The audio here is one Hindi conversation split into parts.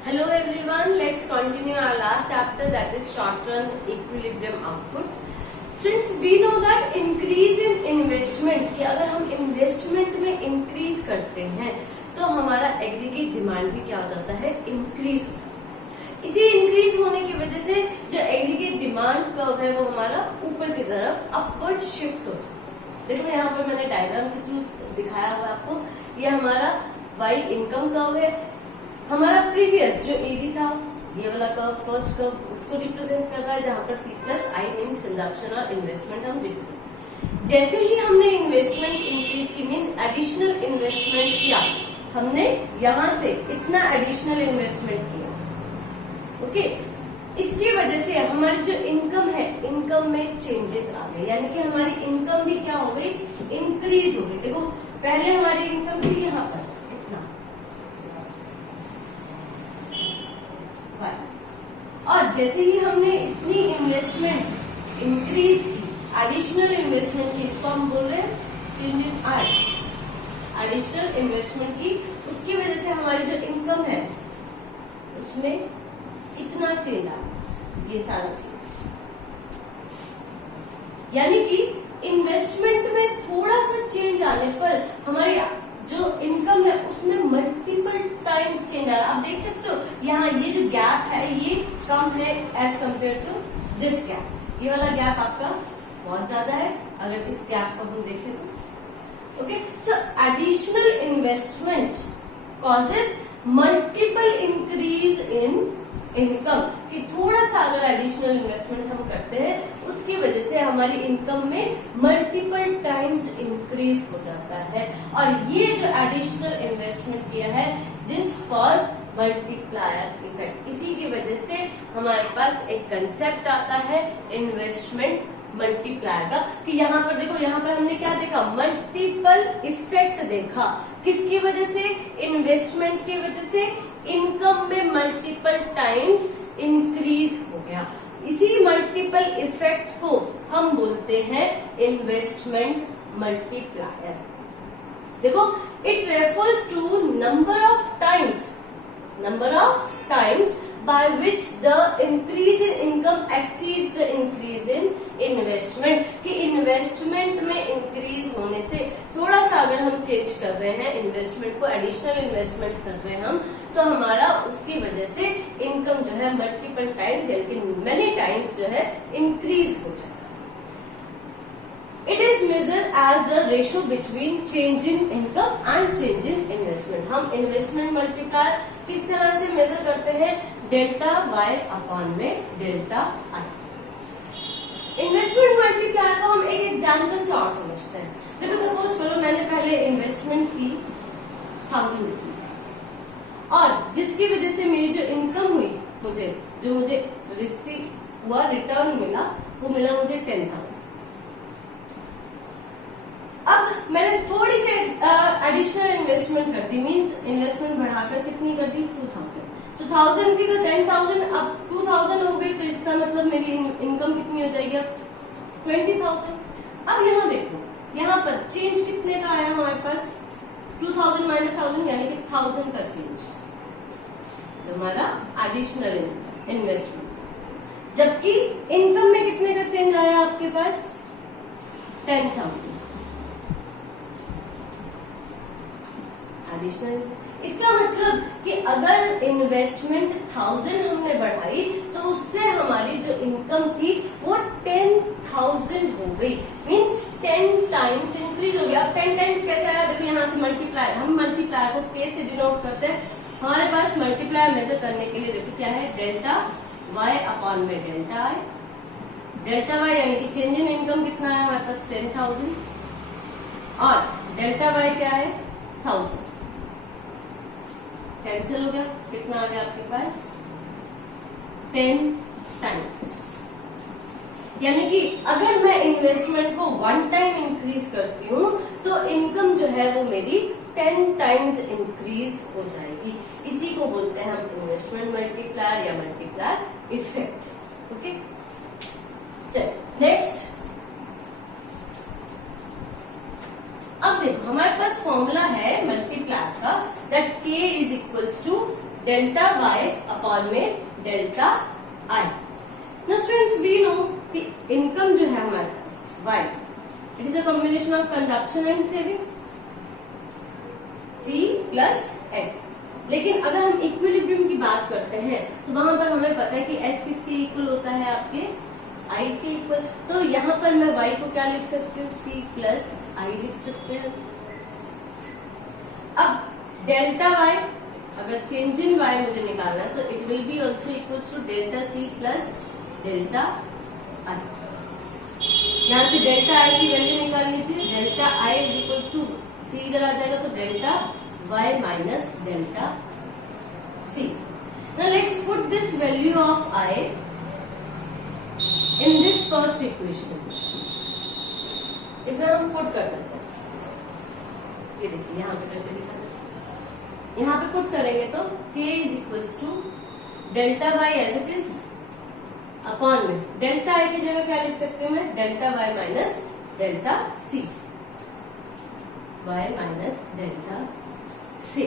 Hello everyone, let's continue our last chapter, that is short run equilibrium output. Since we know that increase in investment, कि अगर हम investment में increase करते हैं तो हमारा aggregate demand भी क्या हो जाता है, increase होता है। इसी increase होने की वजह से जो aggregate demand curve है वो हमारा ऊपर की तरफ upward shift हो जाता है। देखो यहाँ पर मैंने डायग्राम के थ्रू दिखाया हुआ आपको, ये हमारा Y इनकम कर्व है। हमारा प्रीवियस जो एडी था, ये वाला कर्व, फर्स्ट कर्व, उसको रिप्रेजेंट कर रहा है, जहां पर C plus I means consumption और इन्वेस्टमेंट हम रिप्रेजेंट। जैसे ही हमने इन्वेस्टमेंट इंक्रीज की मीन्स एडिशनल इन्वेस्टमेंट किया, हमने यहां से इतना एडिशनल इन्वेस्टमेंट किया, ओके। इसकी वजह से हमारी जो इनकम है, इनकम में चेंजेस आ गए, यानी कि हमारी इनकम भी क्या हो गई, इंक्रीज हो गई। देखो पहले हमारी इनकम थी यहाँ पर इतना, और जैसे ही हमने इतनी इन्वेस्टमेंट इंक्रीज की, एडिशनल इन्वेस्टमेंट की, इसको हम बोल रहे हैं change in I, additional investment की, उसकी वजह से हमारी जो इनकम है उसमें इतना चेंज आ, ये सारा चेंज, यानी कि इन्वेस्टमेंट में थोड़ा सा चेंज आने पर हमारी जो इनकम है उसमें मल्टीपल टाइम्स चेंज आ रहा है। आप देख सकते हो यहाँ ये जो गैप है ये कम है as compare to this gap, ये वाला गैप आपका बहुत ज्यादा है अगर इस गैप को हम देखें तो, okay. So additional investment causes multiple increase in income, कि थोड़ा सा अगर एडिशनल इन्वेस्टमेंट हम करते हैं उसकी वजह से हमारी इनकम में मल्टीपल टाइम्स इंक्रीज हो जाता है। और ये जो एडिशनल इन्वेस्टमेंट किया है, दिस कॉज मल्टीप्लायर इफेक्ट। इसी की वजह से हमारे पास एक कंसेप्ट आता है इन्वेस्टमेंट मल्टीप्लायर का, कि यहाँ पर देखो, यहाँ पर हमने क्या देखा, मल्टीपल इफेक्ट देखा। किसकी वजह से, इन्वेस्टमेंट की वजह से इनकम में मल्टीपल टाइम्स इंक्रीज हो गया। इसी मल्टीपल इफेक्ट को हम बोलते हैं इन्वेस्टमेंट मल्टीप्लायर। देखो, it refers to number of times by which the increase in income exceeds the increase in investment, कि इन्वेस्टमेंट में इंक्रीज होने से थोड़ा सा अगर हम चेंज कर रहे हैं इन्वेस्टमेंट को, एडिशनल इन्वेस्टमेंट कर रहे हैं हम, तो हमारा उसकी वजह से इनकम जो है मल्टीपल टाइम्स यानी कि मेनी टाइम्स जो है इंक्रीज हो जाए। It is measure as the ratio between change in income and change in investment. हम इन्वेस्टमेंट मल्टीप्लायर किस तरह से मेजर करते हैं, डेल्टा वाई अपॉन में डेल्टा आई। इन्वेस्टमेंट मल्टीप्लायर को हम एक एग्जाम्पल से और समझते हैं। देखो सपोज करो मैंने पहले इन्वेस्टमेंट की 1000 रुपीज, और जिसकी वजह से मेरी जो इनकम हुई, जो मुझे रिसीव हुआ, रिटर्न मिला, वो मिला मुझे 10,000। अब मैंने थोड़ी सी एडिशनल इन्वेस्टमेंट कर दी, मीन्स इन्वेस्टमेंट बढ़ाकर कितनी कर दी, 2000। तो 1000 थी तो 10,000, अब 2000 हो गई, तो इसका मतलब मेरी इनकम कितनी हो जाएगी, 20,000। अब यहाँ देखो, यहाँ पर चेंज कितने का आया हमारे पास, 2000 माइनस 1000 यानी कि 1000 का चेंज, हमारा एडिशनल इन्वेस्टमेंट। जबकि इनकम में कितने का चेंज आया आपके पास, 10,000 एडिशनल। इसका मतलब कि अगर इन्वेस्टमेंट 1000 हमने बढ़ाई तो उससे हमारी जो इनकम थी वो 10,000 हो गई, मीन्स 10 टाइम्स इंक्रीज हो गया। अब 10 टाइम्स कैसे आया, देखो यहाँ से मल्टीप्लायर, हम मल्टीप्लायर को के से डिनोट करते हैं। हमारे पास मल्टीप्लायर मेजर करने के लिए देखो क्या है, डेल्टा वाई अपॉन में डेल्टा आई। डेल्टा वाई यानी कि चेंज इन इनकम कितना है हमारे पास, 10,000, और डेल्टा वाई क्या है, 1000। कैंसिल हो गया, कितना आ गया आपके पास, 10 टाइम्स। यानी कि अगर मैं इन्वेस्टमेंट को 1 टाइम इंक्रीज करती हूँ तो इनकम जो है वो मेरी 10 टाइम्स इंक्रीज हो जाएगी। इसी को बोलते हैं हम इन्वेस्टमेंट मल्टीप्लायर या मल्टीप्लायर इफेक्ट, ओके। चलिए नेक्स्ट, अब देखो हमारे पास फॉर्मूला है मल्टीप्लायर का, that k is equals to delta Y upon में delta I. Now students we know कि इनकम जो है हमारे पास Y, it is a combination of consumption and saving, C plus S. लेकिन अगर हम इक्विलिब्रियम की बात करते हैं तो वहां पर हमें पता है कि एस किसके इक्वल होता है, आपके आई के इक्वल। तो यहाँ पर मैं वाई को क्या लिख सकती हूँ, सी प्लस आई लिख सकते हैं। अब डेल्टा वाई, अगर चेंज इन वाई मुझे निकालना है तो it will be also equal to delta C plus delta I. यहाँ से डेल्टा आई की वैल्यू निकाल लीजिए, delta I is equal to C इधर आ जाएगा तो delta y minus delta c. Now let's put this value of I in this first equation. इसमें हम पुट कर देते हैं, ये देखिए यहाँ पे करके दिखा देते हैं। यहाँ पे पुट करेंगे तो k is equals to delta y as it is upon में डेल्टा i की जगह क्या लिख सकते हैं मैं, delta y minus delta c, y minus delta C.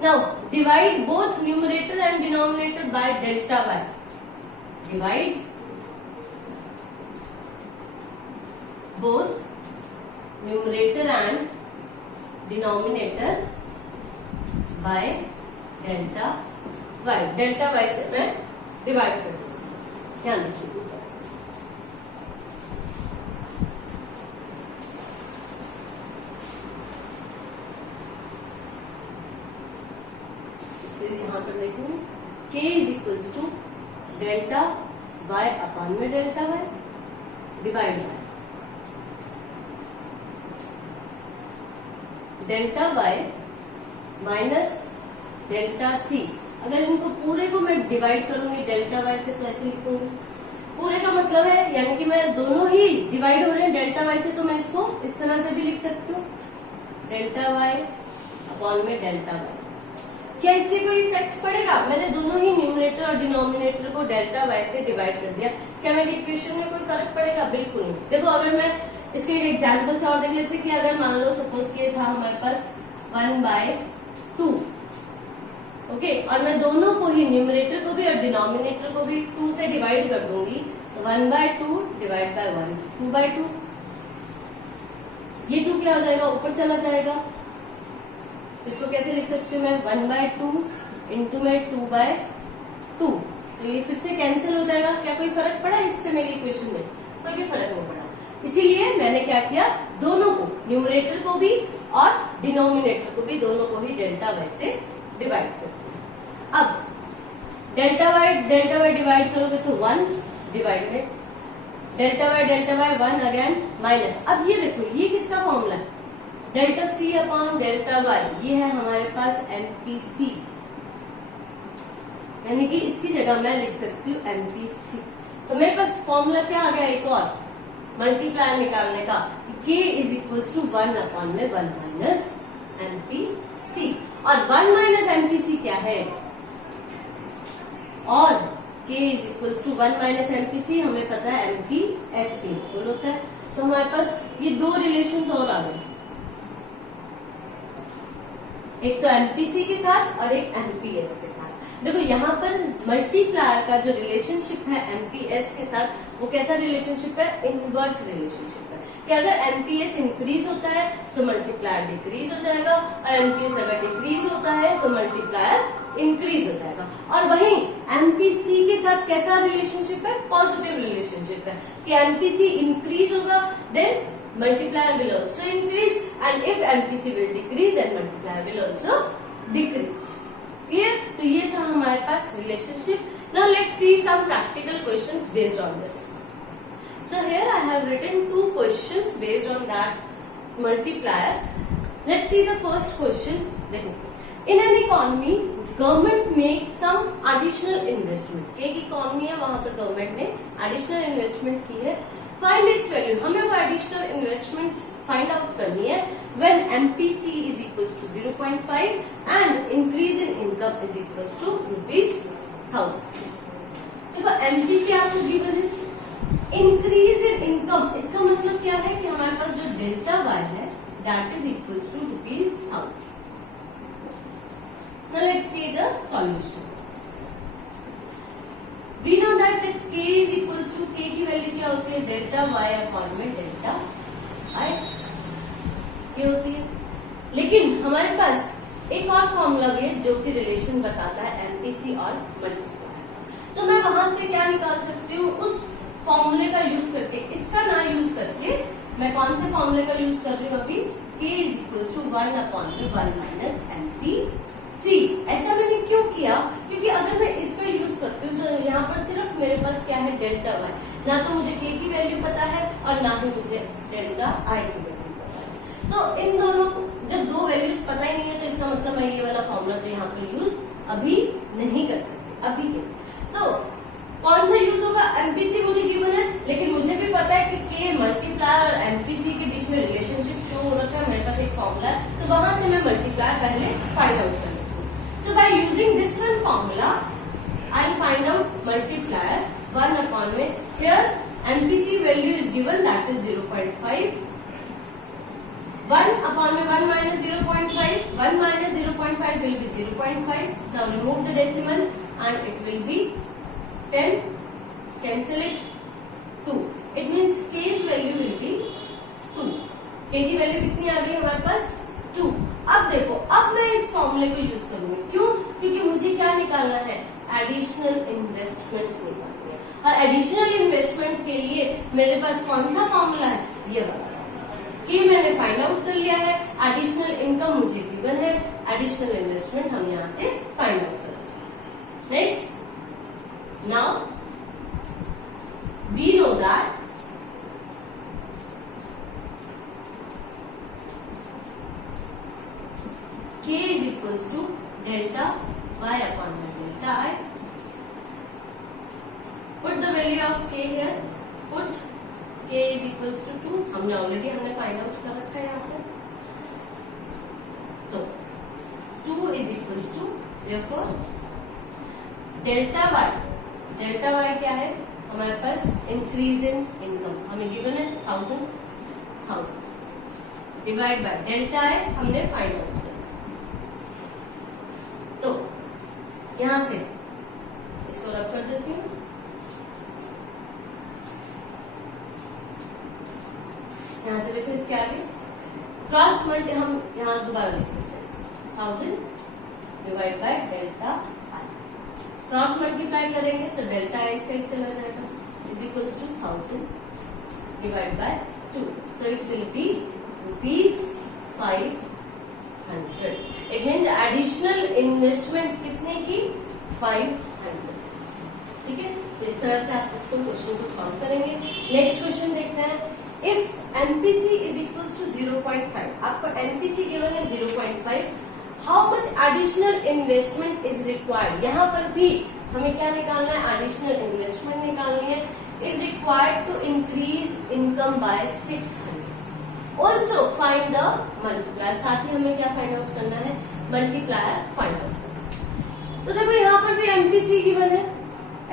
Now divide both numerator and denominator by delta y. Divide both numerator and denominator by delta y. Delta y से मैं डिवाइड कर दूंगी, ध्यान रखिए। यहाँ पर देखो k is equals to delta y upon में delta y divide by delta y minus delta c। अगर इनको पूरे को मैं डिवाइड करूंगी डेल्टा y से तो ऐसे लिखूंगी, पूरे का मतलब है यानी कि मैं दोनों ही डिवाइड हो रहे हैं डेल्टा y से, तो मैं इसको इस तरह से भी लिख सकती हूँ, डेल्टा y अपॉन में डेल्टा y। क्या इससे कोई इफेक्ट पड़ेगा, मैंने दोनों ही न्यूमरेटर और डिनोमिनेटर को डेल्टा वाई से डिवाइड कर दिया, क्या मेरी इक्वेशन में कोई फर्क पड़ेगा, बिल्कुल नहीं। देखो अगर मैं इसके एक एग्जांपल से और देख लेते कि अगर मान लो सपोज कि था हमारे पास 1/2, ओके, और मैं दोनों को ही न्यूमरेटर को भी और डिनोमिनेटर को भी 2 से डिवाइड कर दूंगी तो 1/2 डिवाइड बाय 1 2/2, ये 2 क्या हो जाएगा, ऊपर चला जाएगा। इसको कैसे लिख सकती हूँ मैं, 1/2 इंटू में 2/2, तो ये फिर से कैंसिल हो जाएगा। क्या कोई फर्क पड़ा इससे मेरी इक्वेशन में, कोई भी फर्क नहीं पड़ा। इसीलिए मैंने क्या किया, दोनों को, न्यूमरेटर को भी और डिनोमिनेटर को भी, दोनों को ही डेल्टा वाई से डिवाइड कर दिया। अब डेल्टा वाई डिवाइड करोगे तो 1 डिवाइड में डेल्टा वाई 1 अगेन माइनस। अब ये देखो ये किसका फॉर्मूला है, delta C upon delta Y, ये है हमारे पास एमपीसी, यानी कि इसकी जगह मैं लिख सकती हूँ एमपीसी। तो मेरे पास फॉर्मूला क्या आ गया, एक और मल्टीप्लाई निकालने का, k is equals to 1 upon में 1 माइनस एमपीसी, और 1 माइनस एमपीसी क्या है, और k is equals to 1 minus MPC हमें पता है एमपीएस के इक्वल होता है। तो हमारे पास ये दो रिलेशन और आ गए, एक तो एमपीसी के साथ और एक एमपीएस के साथ। देखो यहाँ पर मल्टीप्लायर का जो रिलेशनशिप है एमपीएस के साथ, वो कैसा रिलेशनशिप है, इनवर्स रिलेशनशिप है, कि अगर एमपीएस इंक्रीज होता है तो मल्टीप्लायर डिक्रीज हो जाएगा, और एमपीएस अगर डिक्रीज होता है तो मल्टीप्लायर इंक्रीज हो जाएगा। और वहीं एमपीसी के साथ कैसा रिलेशनशिप है, पॉजिटिव रिलेशनशिप है, कि एमपीसी इंक्रीज होगा then multiplier will also increase, and if MPC will decrease then multiplier will also decrease. Clear? तो ये था हमारे पास relationship. Now let's see some practical questions based on this. So here I have written 2 questions based on that multiplier. Let's see the first question. देखो, in an economy government makes some additional investment. एक इकोनॉमी है, वहां पर गवर्नमेंट ने additional investment की है, फाइंड इट्स वैल्यू, हमें वो एडिशनल इन्वेस्टमेंट फाइंड आउट करनी है। When MPC is equals to 0.5 and increase in income is equals to ₹1000। देखो एमपीसी आपको गिवन है, इंक्रीज इन इनकम, इसका मतलब क्या है कि हमारे पास जो डेल्टा वाई है that is equals to ₹1000। Now let's see the solution. We know that k is equals to k की वैल्यू क्या होती है डेल्टा y अपॉन में डेल्टा i ये होती है। लेकिन हमारे पास एक और फॉर्मूला भी है जो कि रिलेशन बताता है एमपीसी और मल्टीप्लाई। तो मैं वहां से क्या निकाल सकती हूँ उस फॉर्मूले का यूज करके, इसका ना यूज करके मैं कौन से फॉर्मूले का यूज कर रही हूँ अभी, k is equal to 1 upon में 1 माइनस एमपीसी। ऐसा मैंने क्यों किया, क्योंकि अगर मैं इसका यूज करती हूँ तो यहाँ पर सिर्फ मेरे पास क्या है डेल्टा y, ना तो मुझे k की वैल्यू पता है और ना ही मुझे डेल्टा i की वैल्यू पता है। तो इन दोनों जब दो वैल्यूज पता ही नहीं है तो इसका मतलब मैं ये वाला फॉर्मूला तो यहाँ पर यूज अभी नहीं कर सकती अभी के। तो कौन सा यूज होगा, एमपीसी मुझे गिवन है, लेकिन मुझे भी पता है कि के मल्टीप्लाई और एमपीसी के बीच में रिलेशनशिप शो हो रखा है, मेरे पास एक फॉर्मूला है, तो वहां से मैं मल्टीप्लाई पहले फाइंड आउट कर लेती हूँ। So by using this one formula I will find out multiplier 1 upon में, here MPC value is given that is 0.5, 1 upon 1 minus 0.5, 1 minus 0.5 will be 0.5. Now remove the decimal and it will be 10. Cancel it 2. It means k's value will be 2. k की वैल्यू कितनी आ गई हमारे पास 2। अब देखो, अब मैं इस फॉर्मूले को यूज करूंगी, क्यों, क्योंकि मुझे क्या निकालना है, एडिशनल इन्वेस्टमेंट निकालनी है। और एडिशनल इन्वेस्टमेंट के लिए मेरे पास कौन सा फॉर्मूला है, ये वाला कि मैंने फाइंड आउट कर लिया है, एडिशनल इनकम मुझे गिवन है, एडिशनल इन्वेस्टमेंट हम यहां से फाइंड आउट करेंगे। Next, now we know that k is equals to delta y upon delta i. Put the value of k here. Put k is equals to 2. हमने ऑलरेडी फाइंड आउट कर रखा है यहाँ पे, तो 2 is equals to therefore delta y क्या है हमारे पास, इंक्रीज इन इनकम हमें गिवन है 1000 डिवाइड बाय डेल्टा i हमने फाइंड आउट किया। तो यहां से इसको रख कर देती हूँ, यहाँ से देखो इसके आगे क्रॉस मल्टी हम यहाँ दोबारा लिख लेते हैं 1000 divide by delta I. Cross multiply करेंगे तो डेल्टा आई से चला जाएगा, is equals to 1000 divide by 2, so it will be ₹500। It mean additional investment कितने की, 500। ठीक है, तो इस तरह से आप इसको क्वेश्चन को सॉल्व करेंगे। नेक्स्ट क्वेश्चन देखते हैं, if MPC is equals to 0.5, आपको एमपीसी गिवन है 0.5, how much additional investment is required. यहाँ पर भी हमें क्या निकालना है, एडिशनल इन्वेस्टमेंट निकालनी है, is required to increase income by 600। Also find the multiplier, साथ ही हमें क्या फाइंड आउट करना है, मल्टीप्लायर फाइंड आउट करना। तो देखो यहाँ पर भी एमपीसी गिवन है,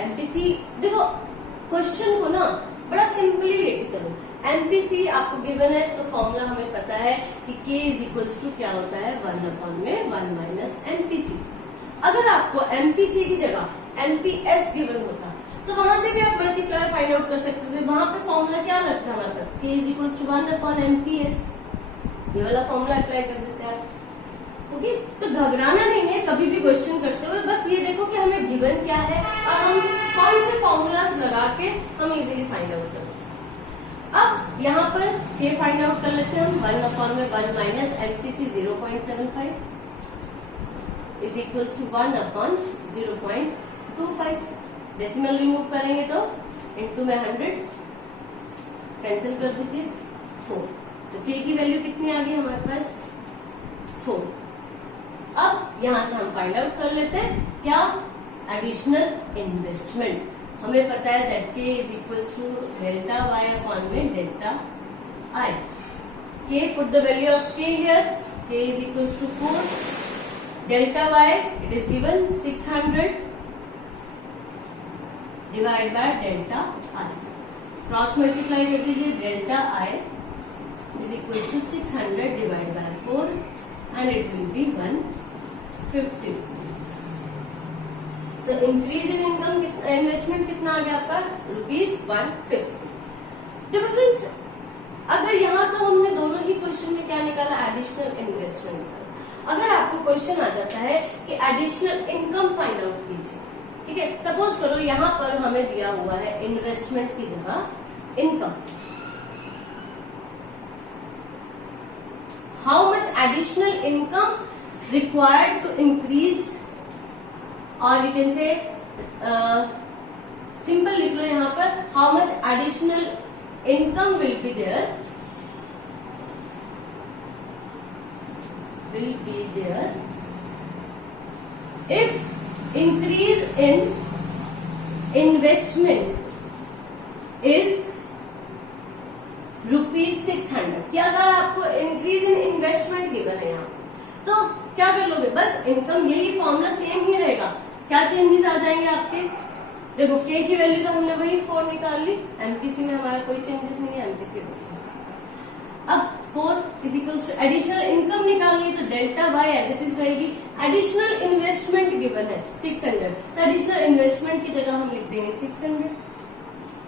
एमपीसी देखो क्वेश्चन को ना बड़ा सिंपली लेके चलो। एमपीसी आपको गिवन है तो फॉर्मूला हमें पता है कि k इज इक्वल्स टू क्या होता है, 1 अपॉन में 1 माइनस एमपीसी। अगर आपको एमपीसी की जगह एमपीएस गिवन होता तो वहां से भी आप मल्टीप्लायर फाइंड आउट कर सकते थे। वहां पे फॉर्मूला क्या लगता है हमारे पास, k is equals to 1 upon MPS, ये वाला फॉर्मूला अप्लाई कर देते हैं आप। ओके, तो घबराना नहीं है कभी भी क्वेश्चन करते हुए, बस ये देखो कि हमें गिवन क्या है और हम कौन से फॉर्मूलाज लगा के हम इजीली फाइंड आउट करें। अब यहाँ पर k फाइंड आउट कर लेते हैं हम, 1 अपॉन में 1 minus MPC 0.75 is equals to 1 upon 0.25। Decimal remove करेंगे तो इनटू में 100 कैंसिल कर दीजिए 4, तो k की वैल्यू कितनी आ गई हमारे पास, 4। अब यहां से हम फाइंड आउट कर लेते हैं क्या, एडिशनल इन्वेस्टमेंट। हमें पता है that k is equal to delta y upon में delta i। k, put the value of k here, k is equal to 4, delta y it is given 600 divide by delta i। Cross multiply कर दीजिए, delta i is equal to 600 divide by 4 and it will be 150। So increase in income investment कितना आ गया आपका ₹150। देखो फ्रेंड्स, अगर यहाँ तो हमने दोनों ही क्वेश्चन में क्या निकाला, एडिशनल इन्वेस्टमेंट। अगर आपको क्वेश्चन आ जाता है कि एडिशनल इनकम फाइंड आउट कीजिए, ठीक है, सपोज करो यहाँ पर हमें दिया हुआ है इन्वेस्टमेंट की जगह income, how much additional income required to increase, और यू कैन से सिंपल लिख लो यहाँ पर, how much additional income will be there if increase in investment is ₹600। क्या अगर आपको इंक्रीज इन इन्वेस्टमेंट गिवन है यहाँ, तो क्या कर लोगे, बस इनकम, यही फॉर्मूला सेम ही रहेगा। क्या चेंजेस आ जाएंगे आपके, देखो के की वैल्यू तो हमने वही 4 निकाल ली, एमपीसी में हमारा कोई चेंजेस नहीं है, एमपीसी। अब 4 is equal to additional income निकालनी है, तो delta Y as it is रहेगी। एडिशनल इन्वेस्टमेंट गिवन है 600, तो एडिशनल इन्वेस्टमेंट की जगह हम लिख देंगे 600,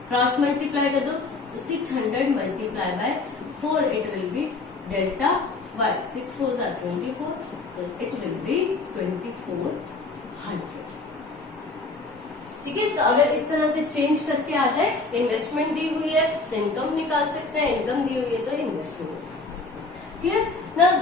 क्रॉस मल्टीप्लाई कर दो, तो 600 multiply by 4, it will be delta Y, 6 4 are 24, so it will be 2400। ठीक है, तो अगर इस तरह से चेंज करके आ जाए, इन्वेस्टमेंट दी हुई है तो इनकम निकाल सकते हैं, इनकम दी हुई है तो investment. Clear? Now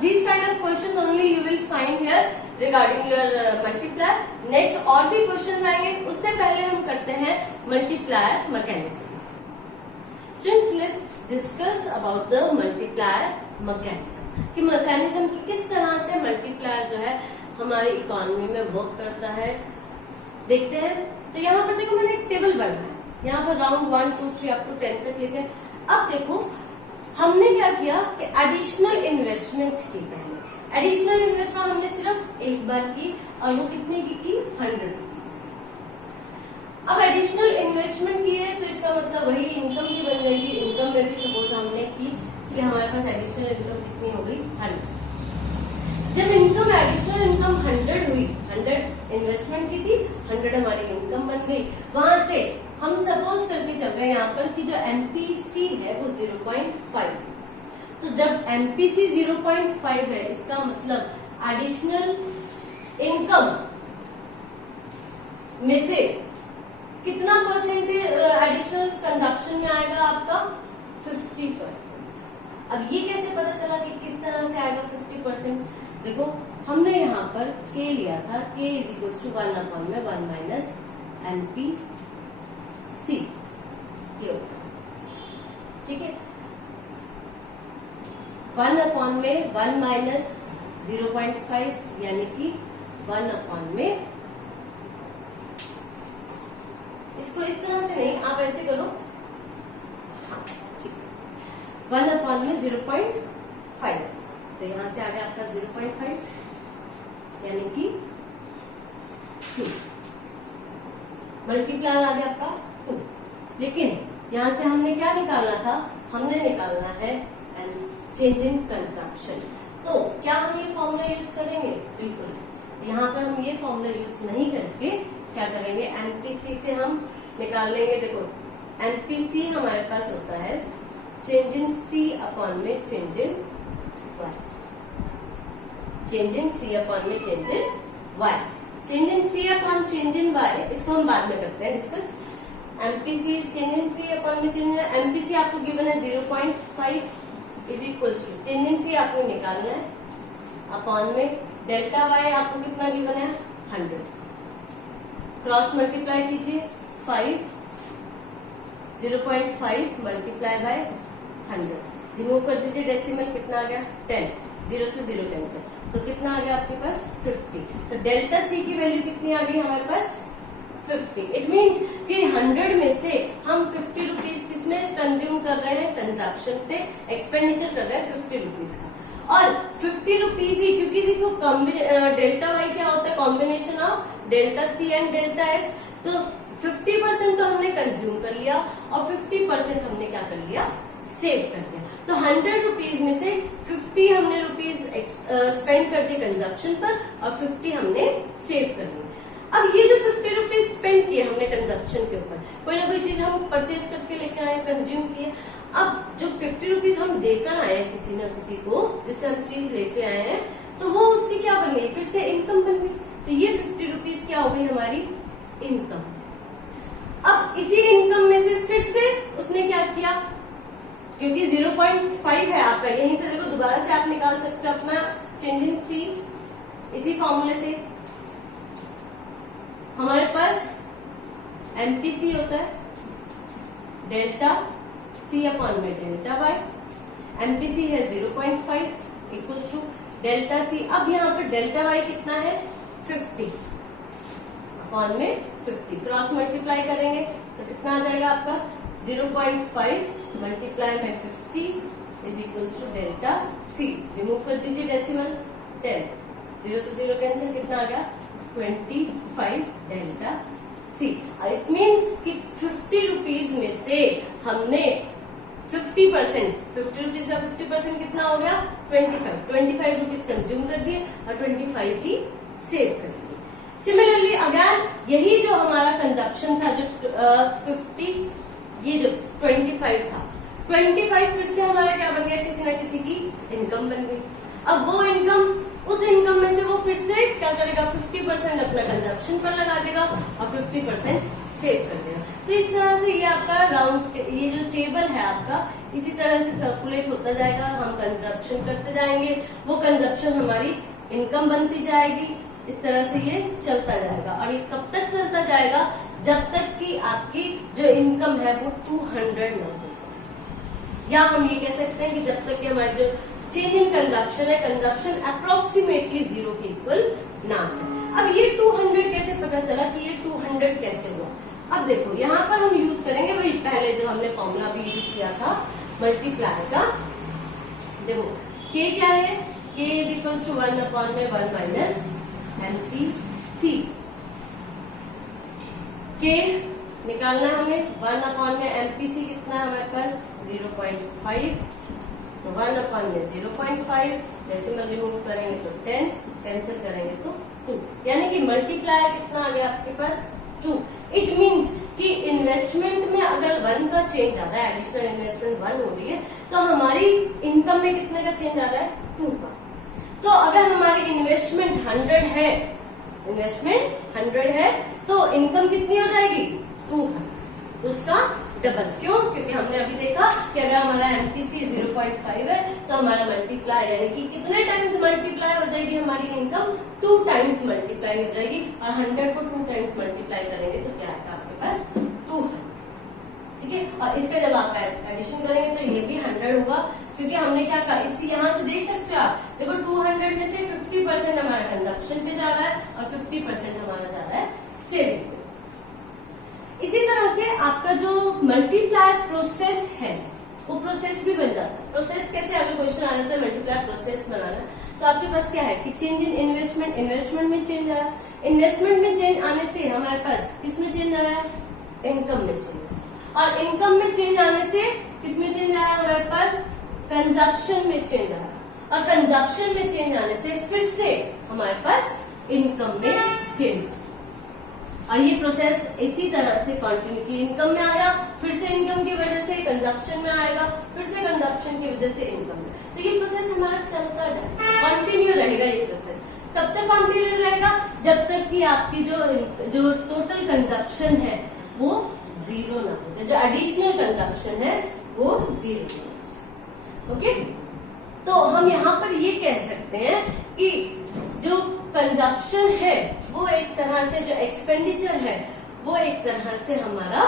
these kind of questions only you will find here regarding your multiplier। Next और भी क्वेश्चन आएंगे, उससे पहले हम करते हैं multiplier mechanism. Students, let's discuss about the multiplier mechanism, कि मैकेनिज्म की किस तरह से मल्टीप्लायर जो है हमारी इकोनॉमी में वर्क करता है, देखते हैं। तो यहाँ पर देखो मैंने एक टेबल बनाया है, यहाँ पर राउंड 1 2 3 अप टू 10 तक लिखे। अब देखो हमने क्या किया कि एडिशनल इन्वेस्टमेंट की, पहले एडिशनल इन्वेस्टमेंट हमने सिर्फ एक बार की, और वो कितने की 100 रुपीज। अब एडिशनल इन्वेस्टमेंट की है तो इसका मतलब वही इनकम भी बन जाएगी। इनकम में भी सपोज हमने की कि हमारे पास एडिशनल इनकम कितनी हो गई 100। जब इनकम एडिशनल इनकम 100 हुई, 100 इन्वेस्टमेंट की थी, 100 हमारी इनकम बन गई। वहां से हम सपोज करके चल रहे हैं यहाँ पर कि जो एमपीसी है वो 0.5, तो जब एमपीसी 0.5 है, इसका मतलब एडिशनल इनकम में से कितना परसेंटेज एडिशनल कंजप्शन में आएगा आपका 50%। अब ये कैसे पता चला कि किस तरह से आएगा 50%? देखो हमने यहाँ पर k लिया था, k is equal to 1/1 minus MPC, ये होगा, ठीक है। 1/1 माइनस 0.5 यानी कि 1/, इसको इस तरह से नहीं, आप ऐसे करो, हाँ ठीक है, 1/में 0.5, तो यहां से आ गया आपका 0.5 यानी कि 2, मल्टीप्लाई आ गया आपका 2। लेकिन यहां से हमने क्या निकालना था, हमने निकालना है चेंज इन कंजप्शन। तो क्या हम ये फॉर्मूला यूज करेंगे? बिल्कुल। यहाँ पर हम ये फॉर्मूला यूज नहीं करके क्या करेंगे, एमपीसी से हम निकाल लेंगे। देखो एमपीसी हमारे पास होता है चेंज इन सी अपॉन में change in Y, change in C upon में change in Y, change in C upon change in Y, इसको हम बाद में करते हैं discuss. MPC change in C upon में चेंज इन, एमपीसी आपको गिवन है 0.5 is equals to change in C आपको निकालना है अपॉन में डेल्टा वाई आपको कितना गिवन है 100, क्रॉस मल्टीप्लाई कीजिए 5, 0.5 मल्टीप्लाई बाय 100, रिमूव कर दीजिए डेसिमल, कितना आ गया 10, 0 से 0 10 तो कितना आ गया आपके पास 50। तो डेल्टा सी की वैल्यू कितनी आ गई हमारे पास 50। इट मीन्स कि 100 में से हम 50 रुपीज किसमें कंज्यूम कर रहे हैं, ट्रांजैक्शन पे एक्सपेंडिचर कर रहे हैं 50 रुपीज का, और 50 रुपीज ही, क्योंकि देखो डेल्टा वाई क्या होता है, combination of delta C and delta S, तो 50% तो हमने कंज्यूम कर लिया और 50% हमने क्या कर लिया, सेव कर दिया। तो 100 रुपीज में से 50 हमने रुपीज स्पेंड कर दिए कंजप्शन पर और 50 हमने सेव कर दिए। अब ये जो 50 रुपीज स्पेंड किए हमने कंजप्शन के ऊपर, कोई ना कोई चीज हम परचेज करके लेके आए, कंज्यूम किए, अब जो 50 रुपीज हम देकर आए किसी न किसी को, जिससे हम चीज लेके आए हैं, तो वो उसकी क्या बन गई, फिर से इनकम बन गई। तो ये 50 रुपीज क्या हो गई हमारी इनकम। अब इसी इनकम में से फिर से उसने क्या किया, क्योंकि 0.5 है आपका, यहीं से देखो दोबारा से आप निकाल सकते हो अपना चेंज इन सी, इसी फॉर्मूले से हमारे पास एमपीसी होता है डेल्टा सी अपॉन में डेल्टा वाई, एमपीसी है 0.5 इक्वल्स टू डेल्टा सी। अब यहाँ पर डेल्टा वाई कितना है 50 अपॉन में 50, क्रॉस मल्टीप्लाई करेंगे तो कितना आ जाएगा आपका 0.5 मल्टीप्लाई में 50 is equals to delta C. Remove कर दीजिए डेसिमल 10, 0 से 0 कैंसिल, कितना आ गया 25 डेल्टा सी। इट मीन्स कि 50 रुपीज में से हमने 50%, 50 रुपीज का 50% कितना हो गया 25 रुपीज कंज्यूम कर दिए और 25 ही सेव कर दिए। सिमिलरली अगर यही जो हमारा कंजप्शन था, जो 50, ये जो 25 था, 25 फिर से हमारा क्या बन गया, किसी ना किसी की इनकम बन गई। अब वो इनकम, उस इनकम में से वो फिर से क्या करेगा 50% अपना कंजप्शन पर लगा देगा और 50% सेव कर देगा। तो इस तरह से ये आपका राउंड, ये जो टेबल है आपका, इसी तरह से सर्कुलेट होता जाएगा, हम कंजप्शन करते जाएंगे, वो कंजप्शन हमारी इनकम बनती जाएगी, इस तरह से ये चलता जाएगा। और ये कब तक चलता जाएगा, जब तक कि आपकी जो इनकम है वो 200 ना हो जाए, या हम ये कह सकते हैं कि जब तक कि हमारे जो चेंज इन कंजप्शन है, कंजप्शन अप्रोक्सीमेटली 0 के इक्वल ना जाए। अब ये 200 कैसे पता चला कि ये 200 कैसे हुआ, अब देखो यहाँ पर हम यूज करेंगे वही पहले जो हमने फॉर्मूला भी यूज किया था मल्टीप्लाई का। देखो k क्या है, k is equal to 1 upon में 1 माइनस एमपीसी। k निकालना है हमें, 1 अपॉन में एमपीसी कितना है हमारे पास 0.5, तो 1 अपॉन में 0.5, डेसिमल रिमूव करेंगे तो 10, कैंसिल करेंगे तो 2, यानी कि मल्टीप्लायर कितना आ गया आपके पास 2। इट मीन्स कि इन्वेस्टमेंट में अगर 1 का चेंज आ रहा है, एडिशनल इन्वेस्टमेंट 1 हो रही है, तो हमारी इनकम में कितने का चेंज आ रहा है 2 का। तो अगर हमारी इन्वेस्टमेंट 100 है, इन्वेस्टमेंट 100 है, तो इनकम कितनी हो जाएगी 200, उसका डबल। क्यों, क्योंकि हमने अभी देखा कि अगर हमारा एमपीसी 0.5 है तो हमारा मल्टीप्लाई, यानी कि कितने टाइम्स मल्टीप्लाई हो जाएगी हमारी इनकम, 2 टाइम्स मल्टीप्लाई हो जाएगी। और 100 को 2 टाइम्स मल्टीप्लाई करेंगे तो क्या आएगा आपके पास 200, ठीक है। और इसका जब आप एडिशन करेंगे तो ये भी 100 होगा, क्योंकि हमने क्या कहा, इसी यहाँ से देख सकते हो आप, देखो 200 में से 50% हमारा कंजप्शन पे जा रहा है और 50% हमारा जा रहा है सेविंग पे। इसी तरह से आपका जो मल्टीप्लायर प्रोसेस है वो प्रोसेस भी बन जाता है। प्रोसेस कैसे, अगर क्वेश्चन आ जाता है मल्टीप्लायर प्रोसेस बनाना, तो आपके पास क्या है कि चेंज इन इन्वेस्टमेंट, इन्वेस्टमेंट में चेंज आया, इन्वेस्टमेंट में चेंज आने से हमारे पास किसमें चेंज आया, इनकम में चेंज, और इनकम में चेंज आने से किसमें चेंज आया हमारे पास, कंजप्शन में चेंज आया, और कंजप्शन में चेंज आने से फिर से हमारे पास इनकम में चेंज। और ये प्रोसेस इसी तरह से कंटिन्यू, इनकम में आया, फिर से इनकम की वजह से कंजप्शन में आएगा, फिर से कंजप्शन की वजह से इनकम में, तो ये प्रोसेस हमारा चलता जाएगा, कंटिन्यू रहेगा ये प्रोसेस। कब तक कंटिन्यू रहेगा, जब तक कि आपकी जो टोटल कंजप्शन है वो 0 ना हो जाए, जो एडिशनल कंजप्शन है वो 0 ना हो जाए। ओके, तो हम यहाँ पर ये कह सकते हैं कि जो कंजप्शन है वो एक तरह से, जो एक्सपेंडिचर है वो एक तरह से हमारा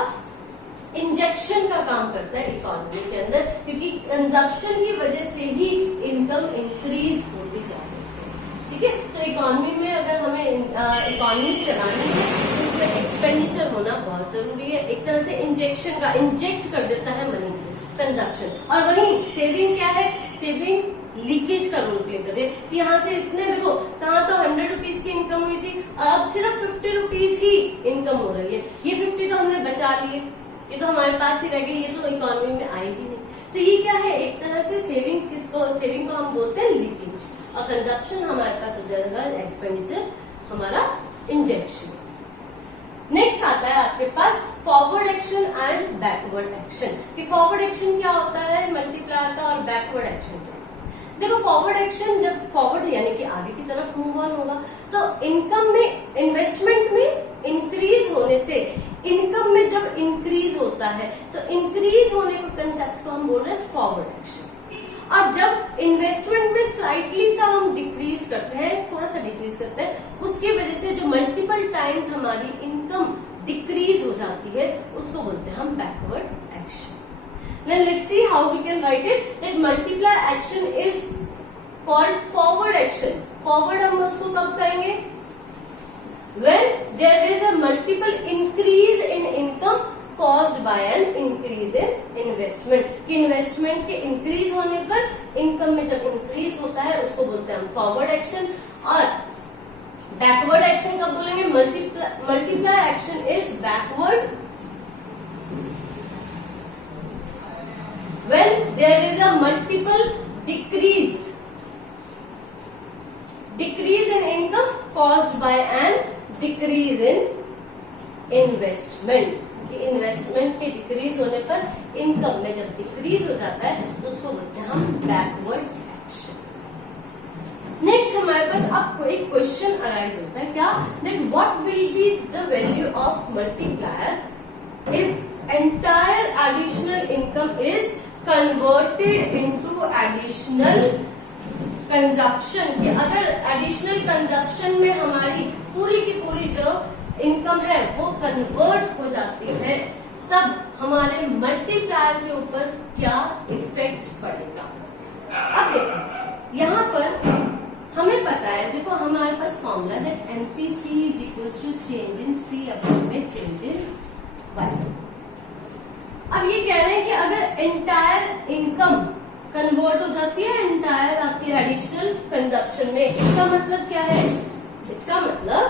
इंजेक्शन का काम करता है इकोनॉमी के अंदर, क्योंकि कंजप्शन की वजह से ही इनकम इंक्रीज होती जा रही है, ठीक है। तो इकोनॉमी में अगर हमें इकोनॉमी चलानी है तो इसमें एक्सपेंडिचर होना बहुत जरूरी है, एक तरह से इंजेक्शन का, इंजेक्ट कर देता है मनी कंजप्शन। और वहीं सेविंग क्या है, सेविंग लीकेज का रोल प्ले कर रही है। यहाँ से इतने देखो, कहाँ तो 100 रुपीज की इनकम हुई थी और अब सिर्फ 50 रुपीज ही इनकम हो रही है, ये 50 तो हमने बचा लिए, ये तो हमारे पास ही रह गई, ये तो इकोनॉमी में आई ही नहीं। तो ये क्या है, एक तरह से सेविंग, किसको, सेविंग को हम बोलते हैं लीकेज, और कंजप्शन हमारे पास हो जाएगा एक्सपेंडिचर हमारा इंजेक्शन। आता है आपके पास forward action and backward action. कि फॉरवर्ड एक्शन क्या होता है मल्टीप्लायर का और बैकवर्ड एक्शन क्या होता है। देखो फॉरवर्ड एक्शन जब फॉरवर्ड यानी कि आगे की तरफ मूव ऑन होगा तो इनकम में इन्वेस्टमेंट में इंक्रीज होने से इनकम में जब इंक्रीज होता है तो इंक्रीज होने के कंसेप्ट को हम बोल रहे हैं फॉरवर्ड एक्शन। और जब इन्वेस्टमेंट में स्लाइटली सा हम डिक्रीज करते हैं थोड़ा सा डिक्रीज करते हैं उसकी वजह से जो मल्टीपल टाइम्स हमारी इनकम डिक्रीज हो जाती है उसको बोलते हैं हम backward action. Now let's see how we can write it that multiply action is called forward action. Forward हम उसको कब कहेंगे when there is a multiple increase in income caused by an increase in investment। कि इन्वेस्टमेंट के इंक्रीज होने पर इनकम में जब इंक्रीज होता है उसको बोलते हैं हम फॉरवर्ड एक्शन। और बैकवर्ड एक्शन कब बोलेंगे multiply action is backward when there is a multiple decrease in income caused by an decrease in investment। कि इन्वेस्टमेंट के डिक्रीज होने पर इनकम में जब डिक्रीज हो जाता है तो उसको बोलते हैं हम बैकवर्ड एक्शन। नेक्स्ट हमारे पास आपको एक क्वेश्चन अराइज होता है क्या that what will be the value of multiplier if entire additional income is converted into additional consumption. कि अगर एडिशनल कंजप्शन में हमारी पूरी की पूरी जो इनकम है वो कन्वर्ट हो जाती है तब हमारे मल्टीप्लायर के ऊपर क्या इफेक्ट पड़ेगा। अब देखो यहाँ पर हमें पता है देखो हमारे पास फॉर्मूला है MPC is equals to change in C upon में चेंज इन वाई। अब ये कह रहे हैं कि अगर एंटायर इनकम कन्वर्ट हो जाती है एंटायर आपके एडिशनल कंजप्शन में इसका मतलब क्या है इसका मतलब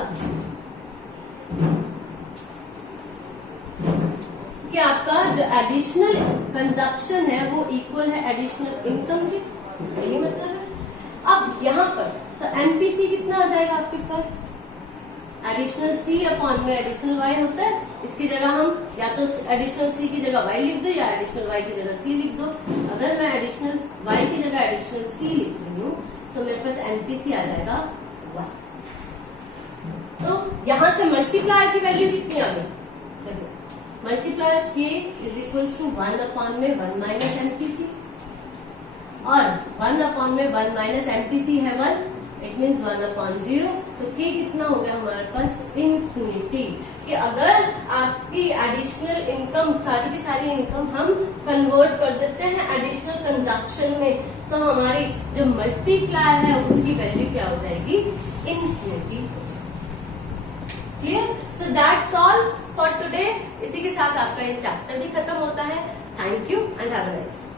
कि आपका जो एडिशनल कंजप्शन है वो इक्वल है एडिशनल इनकम के। यही मतलब है। अब यहाँ पर तो एमपीसी कितना आ जाएगा आपके पास एडिशनल सी अपॉन में एडिशनल वाई होता है। इसकी जगह हम या तो एडिशनल सी की जगह वाई लिख दो या एडिशनल वाई की जगह सी लिख दो। अगर मैं एडिशनल वाई की जगह एडिशनल सी लिख रही हूँ तो मेरे पास एमपीसी आ जाएगा वाई। तो यहां से मल्टीप्लायर की वैल्यू कितनी आ गई देखो मल्टीप्लायर के इज इक्वल्स टू 1 अपॉन में 1 माइनस एमपीसी और 1 अपॉन में 1 माइनस एमपीसी है 1 इट मीन्स 1 अपॉन 0। तो के कितना हो गया हमारे पास इन्फिनिटी। कि अगर आपकी एडिशनल इनकम सारी की सारी इनकम हम कन्वर्ट कर देते हैं एडिशनल कंजप्शन में तो हमारी जो मल्टीप्लायर है उसकी वैल्यू क्या हो जाएगी infinity. Clear. So that's all for today. इसी के साथ आपका ये चैप्टर भी खत्म होता है। Thank you and have a nice day.